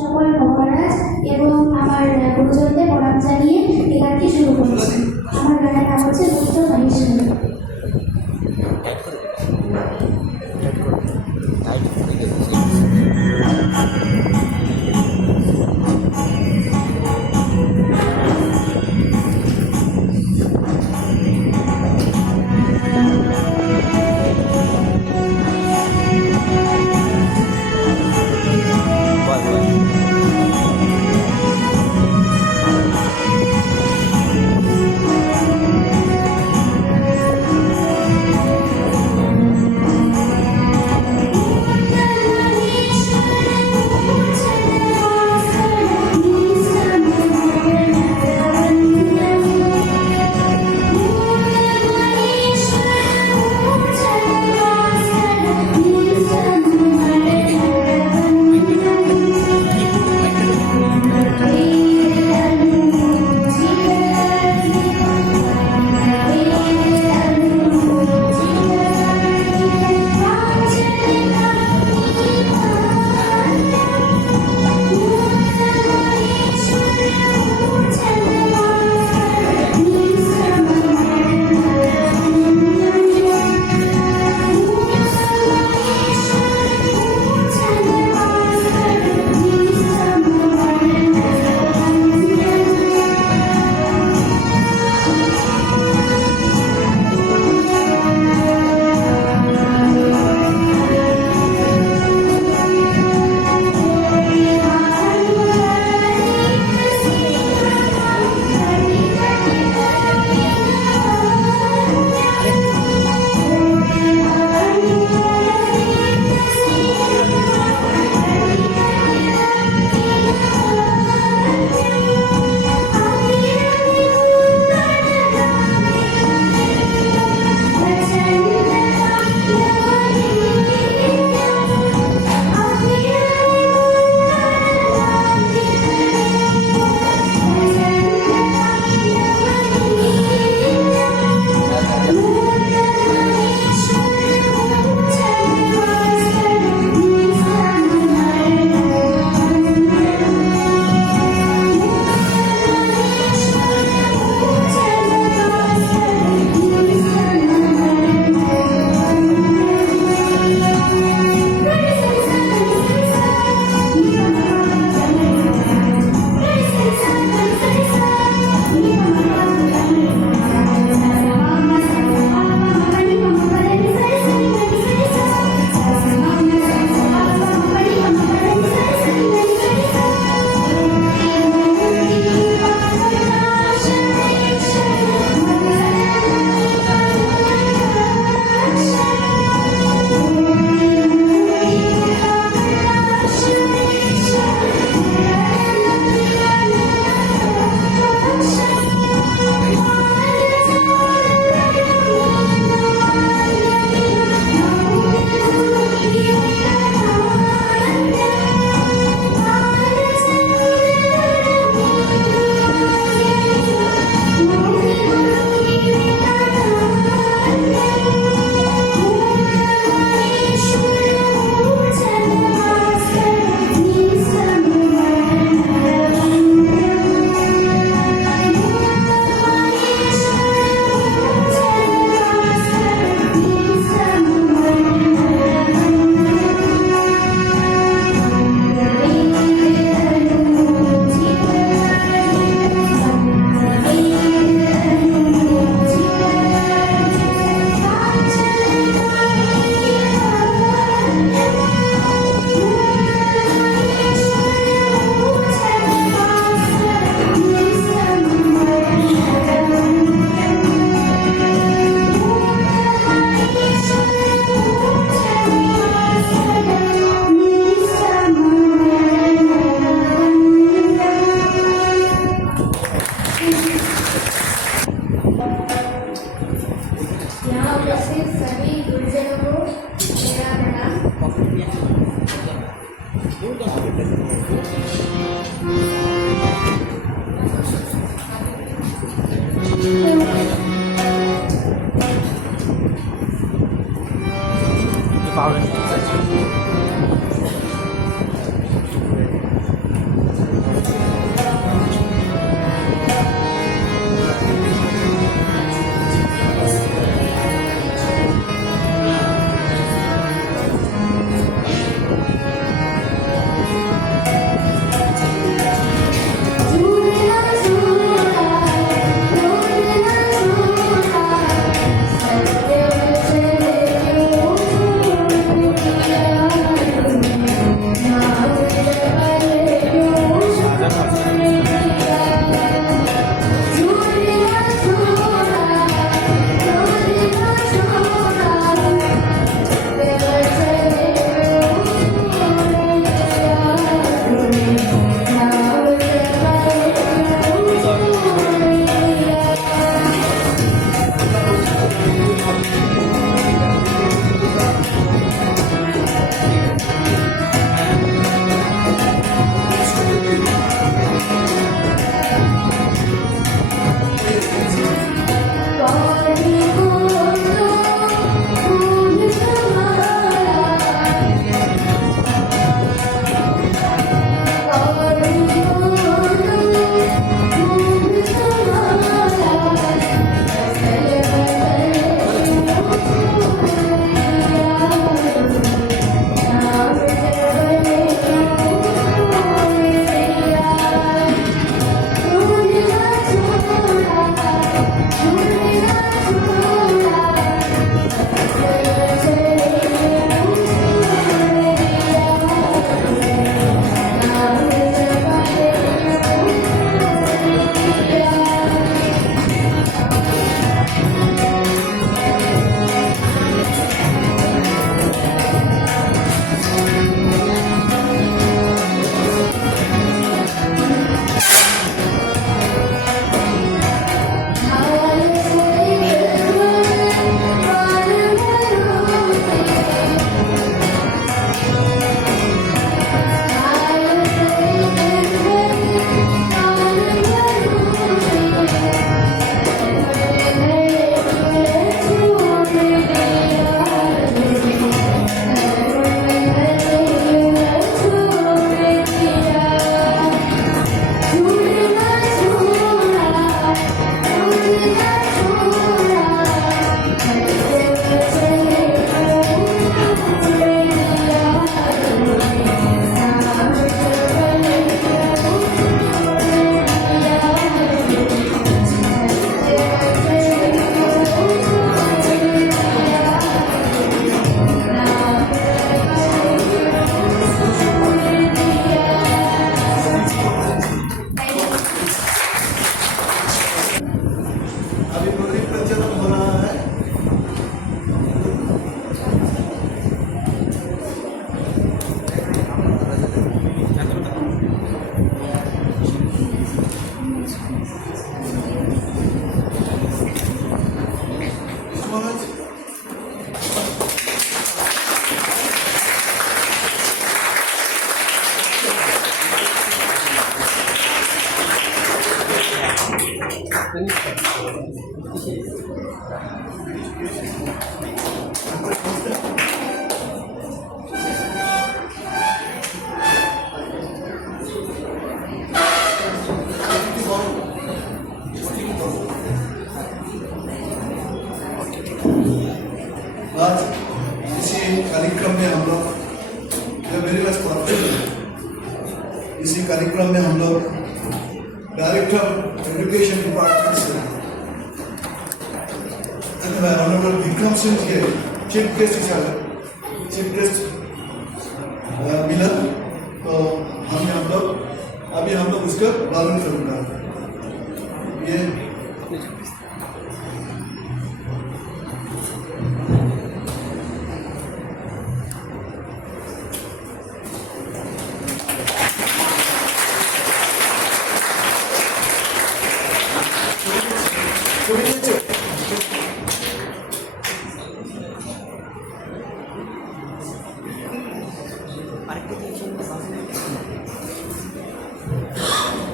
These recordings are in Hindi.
সকল মহারাজ এবং আমার গুরুজনদের প্রণাম জানিয়ে এই গানটি শুরু করছি। আমার গানের নাম হচ্ছে দুষ্ট মহিষী। आज इसी कार्यक्रम में हम लोग वेरी मच इसी कार्यक्रम में हम लोग डायरेक्टर एजुकेशन डिपार्टमेंट से ऑनरेबल विक्रम सिंह के चीफ गेस्ट हिसाब चीफ गेस्ट मिला, तो हम लोग अभी उसका प्रारंभ करूँगा। ये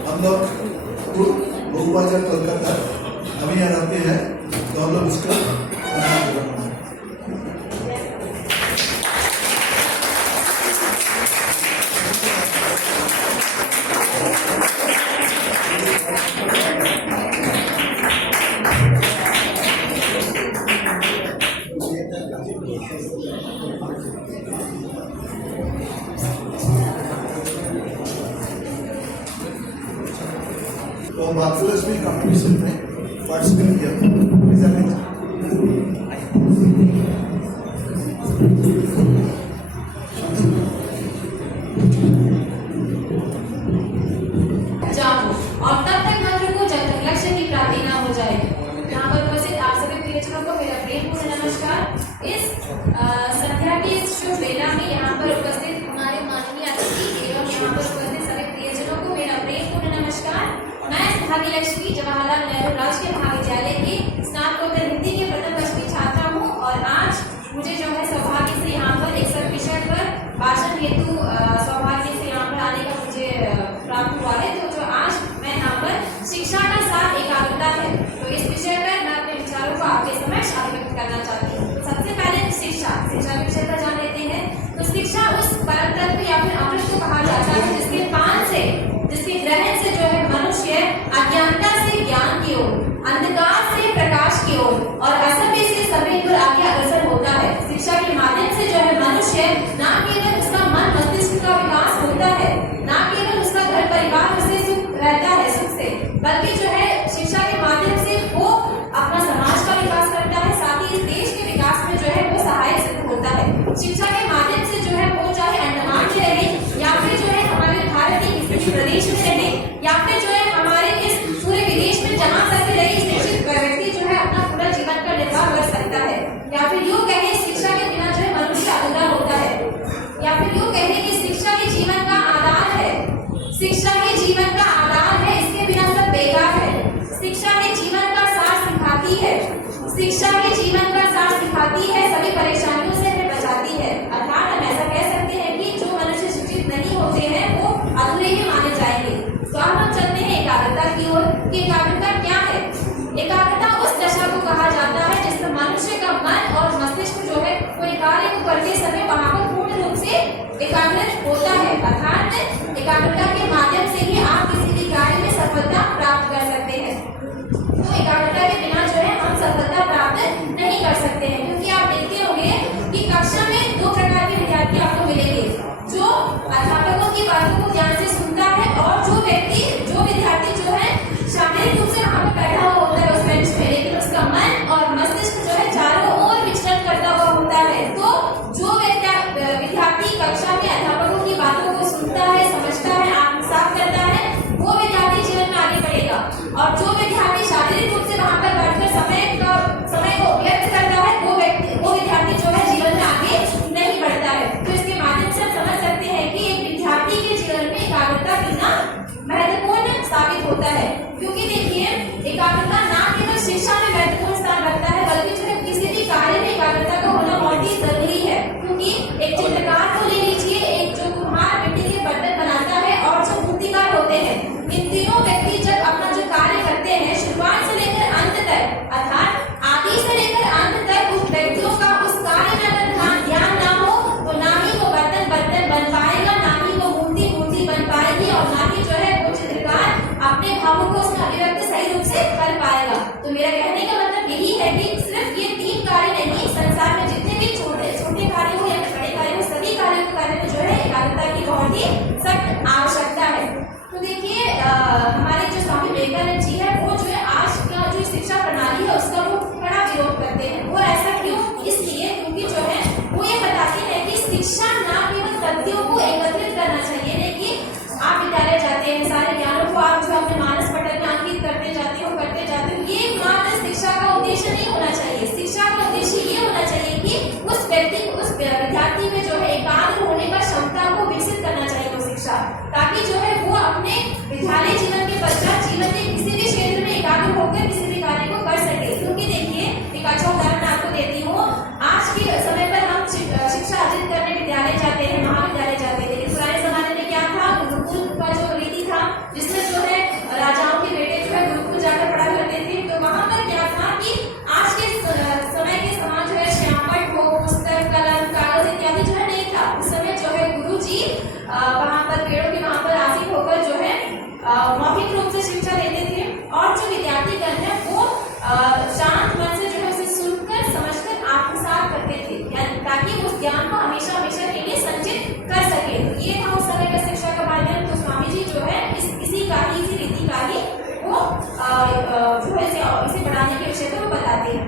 हम लोग बहुबाजार कोलकाता अभी यहाँ रहते हैं, तो हम लोग उसका तो महालक्ष्मी कंपटीशन में पार्टिसिपेट किया था। जाऊं और तब तक मत रुको जब तक लक्ष्य की प्राप्ति ना हो जाए। यहाँ पर उपस्थित आप सभी प्रियजनों को मेरा प्रेमपूर्ण नमस्कार। इस संध्या की इस शुभ वेला में यहाँ पर उपस्थित हमारे माननीय अतिथि एवं यहाँ पर उपस्थित सभी प्रियजनों को मेरा प्रेमपूर्ण नमस्कार। मैं भाग्यलक्ष्मी जवाहरलाल नेहरू राजकीय महाविद्यालय की स्नातकोत्तर हिंदी के प्रथम वर्ष की छात्रा हूँ और आज मुझे जो है सौभाग्य से यहाँ पर एक सब विषय पर भाषण हेतु सौभाग्य से यहाँ पर आने का मुझे प्राप्त हुआ है। तो जो आज मैं यहाँ पर शिक्षा का साथ एकाग्रता है, तो इस विषय पर मैं अपने विचारों को आपके समक्ष अभिव्यक्त करना चाहती हूँ। तो सबसे पहले शिक्षा के विषय पर जान लेते हैं। तो शिक्षा उस परम तत्व या फिर अमृत को कहा जाता है जिसके पान से, जिसके ग्रहण से जो है मनुष्य अज्ञानता से ज्ञान की ओर, अंधकार से प्रकाश की ओर और असभ्य से सभ्य की ओर आगे अग्रसर होता है। शिक्षा के माध्यम से जो है मनुष्य न केवल उसका मन मस्तिष्क का विकास होता है, न केवल उसका घर परिवार उससे सुख रहता है सुख से, बल्कि जो है शिक्षा के माध्यम से वो अपना समाज का विकास करता है, साथ ही इस देश के विकास में जो है वो सहायक सिद्ध होता है। शिक्षा के माध्यम से जो है वो चाहे अंडमान में रहे या फिर जो है हमारे भारत के किसी प्रदेश में रहे या फिर जो है हमारे इस पूरे विदेश में जहाँ तक भी रहे, इस व्यक्ति जो है अपना पूरा जीवन का निर्वाह कर सकता है। या फिर यूँ कहें शिक्षा के बिना जो है मनुष्य अधूरा होता है, या फिर यूँ कहें कि शिक्षा ही जीवन का आधार है। शिक्षा ही जीवन का आधार है, इसके बिना सब बेकार है। शिक्षा ही जीवन का सार सिखाती है, शिक्षा ही जीवन का सार सिखाती है, सभी परेशानियों से हमें बचाती है। अर्थात हम ऐसा कह सकते हैं कि जो मनुष्य शिक्षित नहीं होते हैं वो अधूरे ही माने जाएंगे। तो अब हम चलते हैं एकाग्रता की ओर कि एकाग्रता क्या है। एकाग्रता उस दशा को कहा जाता है जिसमें मनुष्य का मन और मस्तिष्क जो है कोई कार्य को करते समय वहां पर पूर्ण रूप से एकाग्रित होता है। अर्थात एकाग्रता के माध्यम से ही आप किसी भी कार्य में सफलता प्राप्त कर सकते हैं। तो एकाग्रता के बिना जो है हम सफलता प्राप्त नहीं कर सकते हैं, क्योंकि आप देखते होंगे कि कक्षा में दो प्रकार के विद्यार्थी आपको मिलेंगे, जो अध्यापकों की बातों को ध्यान से सुनता है और जो विद्यार्थी जो है शारीरिक रूप से वहां पर बैठा हुआ होता है उस बेंच पे, लेकिन उसका मन और मस्तिष्क जो है चारों ओर विचरण करता हुआ होता है। तो जो विद्यार्थी कक्षा में अध्यापकों की बातों को सुनता है, समझता है, आत्मसात करता है, वो विद्यार्थी जीवन में आगे बढ़ेगा। और जो विद्यार्थी शारीरिक रूप से वहां पर बैठकर समय को व्यर्थ करता है, वो विद्यार्थी जो है जीवन में आगे नहीं बढ़ता है। तो इसके माध्यम से हम समझ सकते हैं कि एक विद्यार्थी के जीवन में एकाग्रता कितना महत्वपूर्ण साबित होता है। क्योंकि देखिए एकाग्रता ना केवल शिक्षा में महत्वपूर्ण स्थान रखता है, बल्कि जो है किसी भी कार्य में एकाग्रता का होना बहुत ही जरूरी है। क्योंकि एक चित्रकार को ले लीजिए, एक जो कुम्हार मिट्टी के बर्तन बनाता है और जो हमारे जो स्वामी विवेकानंद जी है वो जो है आज का जो शिक्षा प्रणाली है उसका वो बड़ा विरोध करते हैं। वो ऐसा क्यों? इसलिए क्योंकि जो है वो ये बताते हैं कि शिक्षा ना केवल तथ्यों को एकत्रित करना चाहिए, नहीं कि आप विद्यालय जाते हैं सारे ज्ञानों को आप जो अपने मानस पटल में अंकित करते जाते हो ये मात्र शिक्षा का उद्देश्य नहीं होना चाहिए। शिक्षा का उद्देश्य ये होना चाहिए कि उस व्यक्ति को, उस विद्यार्थी में जो है एकाग्र होने का क्षमता को विकसित करना चाहिए वो शिक्षा, ताकि जो है वो अपने विद्यालय जीवन के पश्चात जीवन के किसी भी क्षेत्र में एकाग्र होकर किसी भी कार्य को कर सके। क्योंकि देखिए एक अच्छा उदाहरण मैं आपको देती हूँ। आज के समय पर हम शिक्षा अर्जित करने विद्यालय जाते हैं, महाविद्यालय जाते हैं, लेकिन पुराने जमाने में क्या था, गुरुकुल का जो रीति था जिसमें जो है राजाओं के बेटे जो है गुरुकुल जाकर पढ़ा करते थे। तो वहां पर क्या था कि आज के समय के समान जो है श्यामपट हो, पुस्तक, कलम, कागज इत्यादि जो है नहीं था। उस समय जो है गुरु जी वहां पर पेड़ों के वहां पर आसीन होकर जो है मौखिक रूप से शिक्षा देते थे और जो विद्यार्थी गण है वो शांत मन से जो है उसे सुनकर समझकर आत्मसात करते थे, ताकि उस ज्ञान को हमेशा हमेशा के लिए संचित कर सके। तो ये था उस समय का शिक्षा का माध्यम। तो स्वामी जी जो है इसी रीति का ही वो जो है इसे बढ़ाने के विषय पर वो बताते हैं।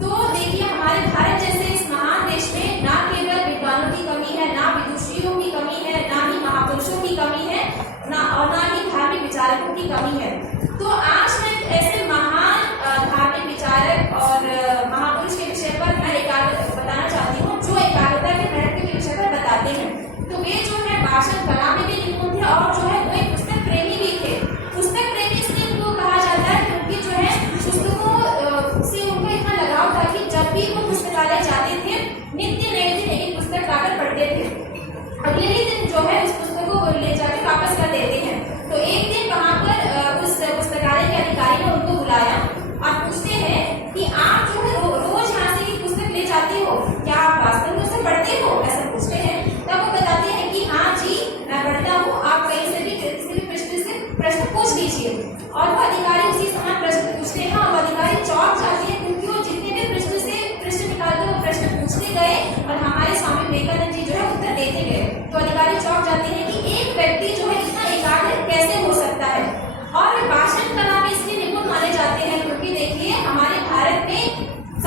तो देखिए हमारे भारत जैसे इस महान देश में ना केवल विद्वानों की कमी है, ना विदुषियों की कमी है, ना ही महापुरुषों की कमी है, ना ही धार्मिक विचारकों की कमी है। तो आज मैं ऐसे महान धार्मिक विचारक और महापुरुष के विषय पर मैं बताना चाहती हूँ जो एकाग्रता के महत्व के विषय पर बताते हैं। तो वे जो है भाषण कला में भी निपुण थे और जो है वो एक पुस्तक प्रेमी भी थे। पुस्तक प्रेमी इसलिए उनको कहा जाता है क्योंकि जो है पुस्तकों से उनको इतना लगाव था कि जब भी वो पुस्तकालय जाते थे नित्य नई दिन एक पुस्तक लाकर पढ़ते थे। अगले ही दिन जो है उस पुस्तक को ले जाकर वापस कर देते हैं। तो एक दिन वहाँ पर उस पुस्तकालय के अधिकारी ने उनको बुलाया और पूछते हैं कि आप जो है रोज यहाँ से एक पुस्तक ले जाते हो, क्या आप वास्तव में उसे पढ़ते हो, ऐसा पूछते हैं। तब वो बताते हैं कि हाँ जी मैं पढ़ता हूँ, आप कहीं से भी किसी भी प्रश्न पूछ लीजिए। और वो अधिकारी उसी समान प्रश्न पूछते हैं और अधिकारी चौंक जाते हैं क्योंकि वो जितने भी प्रश्न निकालकर वो प्रश्न पूछते गए और हमारे स्वामी विवेकानंद जी जो है उत्तर देते गए। तो अधिकारी चौंक जाते हैं कि एक व्यक्ति जो है इतना एकाग्र कैसे हो सकता है। और वे भाषण कला में इसलिए निपुण माने जाते हैं क्योंकि देखिए हमारे भारत में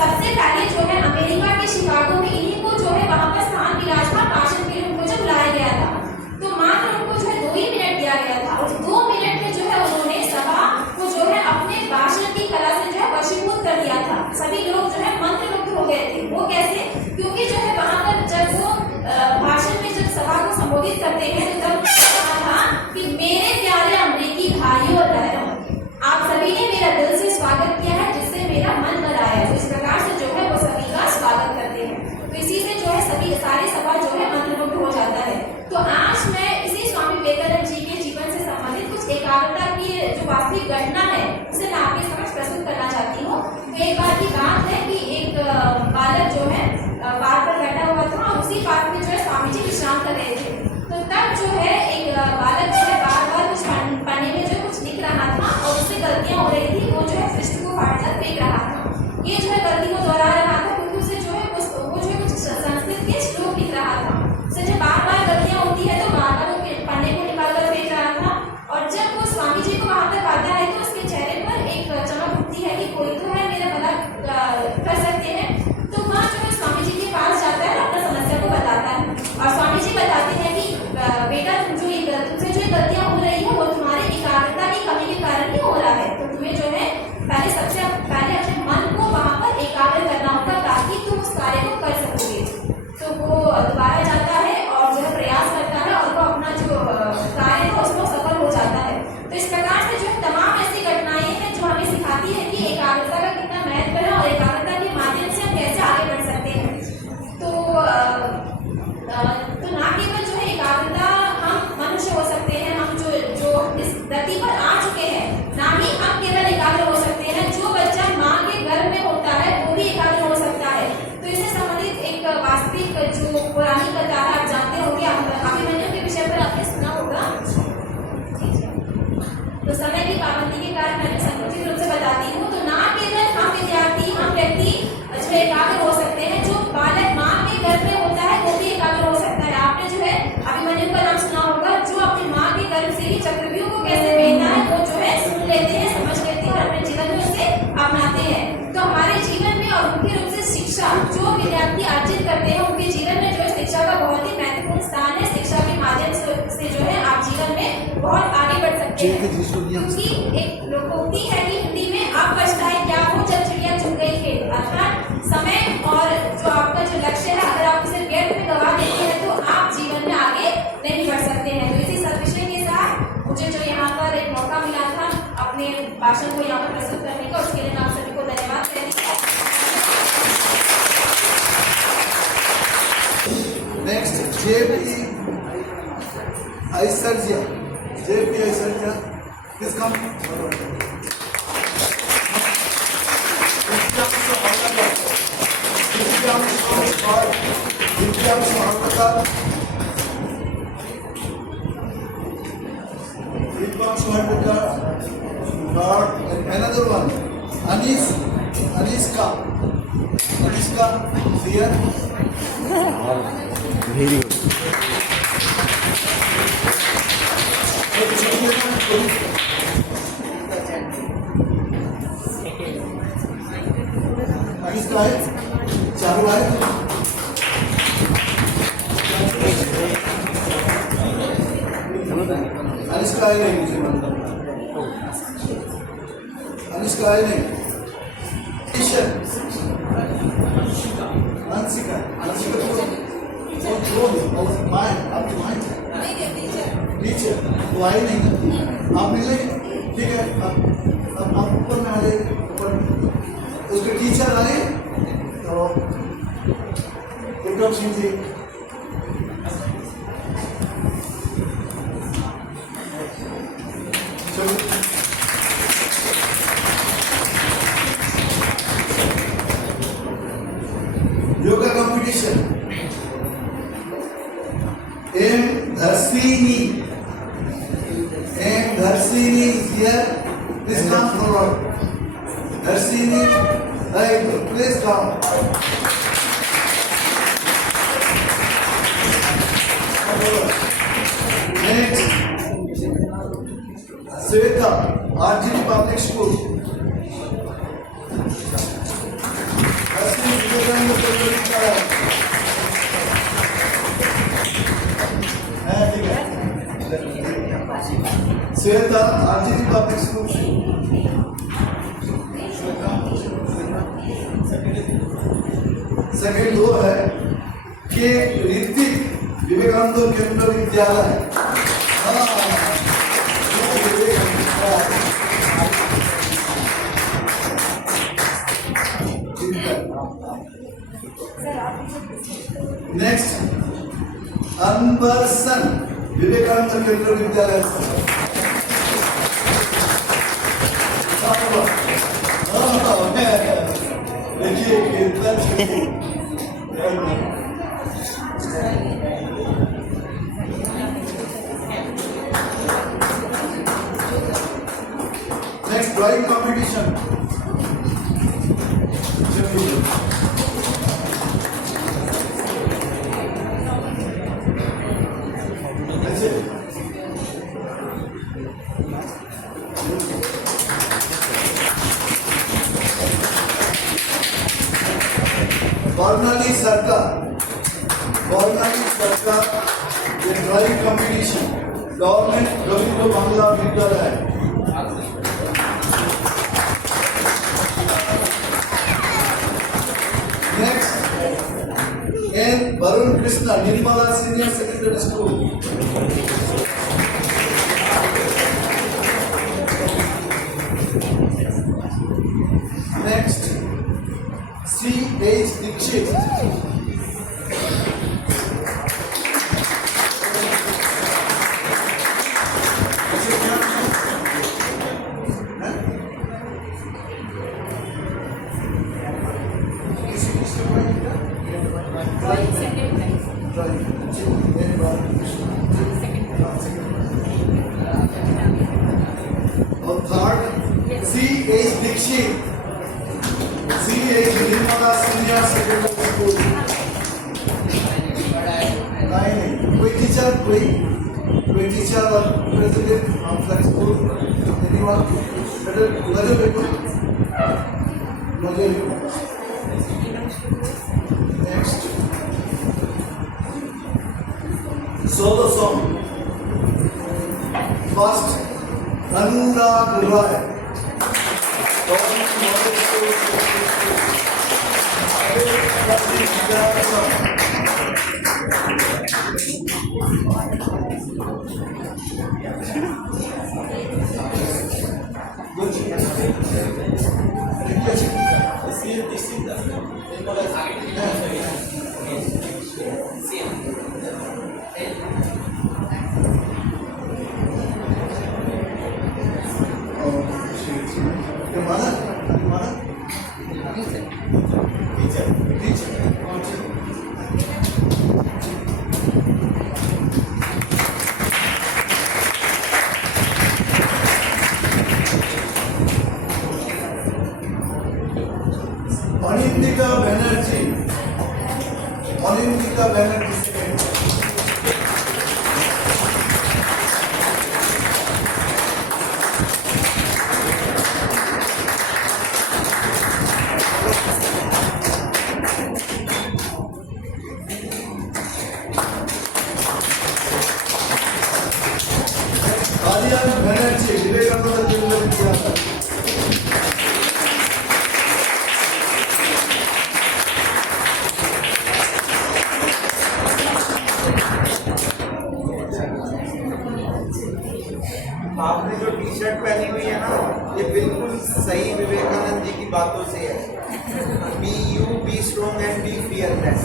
सबसे पहले जो है अमेरिका के शिकागो में इन्हीं को जो है वहाँ पर स्थान मिला था भाषण के लिए उनको जब बुलाया गया था। तो मात्र उनको जो है 2 ही मिनट दिया गया था और 2 मिनट में जो है उन्होंने सभा को जो है अपने भाषण की कला से जो है वशीभूत कर दिया था। सभी लोग जो है मंत्रमुग्ध हो गए थे। वो कैसे? क्योंकि जो है वहाँ पर जब वो भाषण में जब सभा को संबोधित करते हैं तो तब कहा था कि मेरे प्यारे अमेरिकी भाइयों और बहनों, आप सभी ने मेरा दिल से स्वागत किया है जिससे मेरा मन भर आया है। तो इस प्रकार से जो है वो सभी का स्वागत करते हैं। तो इसी से जो है सभी सारी सभा जो है मंत्रमुग्ध हो जाता है। तो आज मैं इसी स्वामी विवेकानंद जी के जीवन से संबंधित कुछ एकाग्रता की जो वास्तविक घटना है उसे मैं आपके समक्ष प्रस्तुत करना चाहती हूँ। तो एक बार की बात है कि एक बालक जो है पार्क पर बैठा हुआ था और उसी पार्क में जो है स्वामी जी विश्राम कर रहे थे। तो तब जो है एक बालक जो है बार कुछ पढ़ने में जो कुछ लिख रहा था और उससे गलतियां हो रही थी। वो जो है पृष्ठ को फाड़कर फेंक रहा था। ये जो है गलती को दोहरा रहा था क्योंकि उसे जो है वो जो है कुछ संस्कृत के श्लोक लिख रहा था। उसे जब बार गलतियां होती है तो बार वो पन्ने को निकाल कर फेंक रहा था। और जब वो स्वामी जी को वहां तक आता है तो उसके चेहरे पर एक चमक उठती है कि कोई तो है मेरा भला कर सकते हैं। तो वहाँ जो है स्वामी जी के पास जाता है और अपना समस्या को बताता है और स्वामी जी बताते हैं कि बेटा तुम जो बहुत आगे बढ़ सकते हैं, क्योंकि एक लोकोक्ति है कि हिंदी में आप पछताए क्या हो जब चिड़िया चुग गई खेत, अर्थात समय और जो आपका जो लक्ष्य है अगर आप उसे व्यर्थ में गवा देते हैं तो आप जीवन में आगे नहीं बढ़ सकते हैं। तो इसी सदविषय के साथ मुझे जो यहाँ पर एक मौका मिला था अपने भाषण को यहाँ पर प्रस्तुत करने का, उसके लिए मैं आप सभी को धन्यवाद देती हूँ। Next JP Aishwarya, JP Aishwarya, please come. Another one, Aniska, here. Very good. Aniska है, चारू है। Aniska है नहीं मुझे मालूम। Aniska है नहीं। Ansika आपकी माँ टीचर वो आई नहीं ना, आप मिले, ठीक है। अब आप ऊपर में आ जाए, ऊपर उसके टीचर आए तो इंट्रोडक्शन थी। Yoga competition, M Dharshini here, please come forward. Dharshini, please come. Next, Sweta, RGD Public School. Sweta, RGD Public School. Second वो है कि ऋतिक विवेकानंद केंद्र विद्यालय। नेक्स्ट अनबरसन विवेकानंद केंद्र विद्यालय। देखिए कितना next drawing competition. Barnali Sarkar ये drawing competition government Ravindra Bangla Vidyalaya. Next N Varun Krishna Nirmala senior secondary school. Next C.H. Dixit, और third C.H. Dixit, C.H. Nirmala senior secondary school. नहीं कोई टीचर और president of the school anyone better देखो मुझे। Next solo song first, Anurag Roy. Your mother? Your mother? Teacher. Teacher. Anindika Banerjee. Anindika Banerjee. Aryan Banerjee, Vivekananda Kendra Vidyalaya. आपने जो टी शर्ट पहनी हुई है ना, ये बिल्कुल सही विवेकानंद जी की बातों से है। Be you, be strong and be fearless.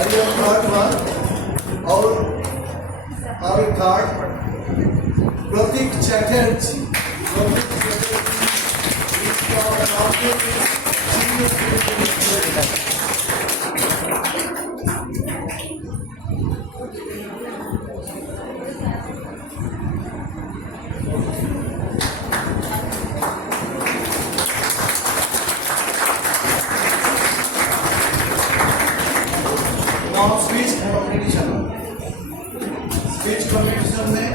And your third one, our third, Pratik Chatterjee. Pratik Chatterjee is from Now speech competition. Speech competition में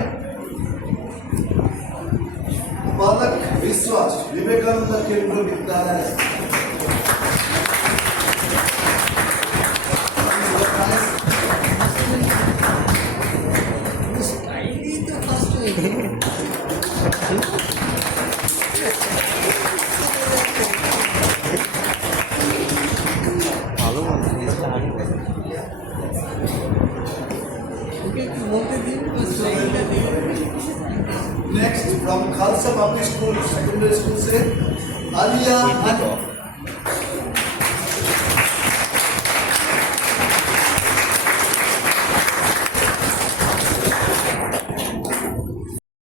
बालक विश्वास विवेकानंद केंद्र विद्यालय next from Khalsa public school secondary school से आलिया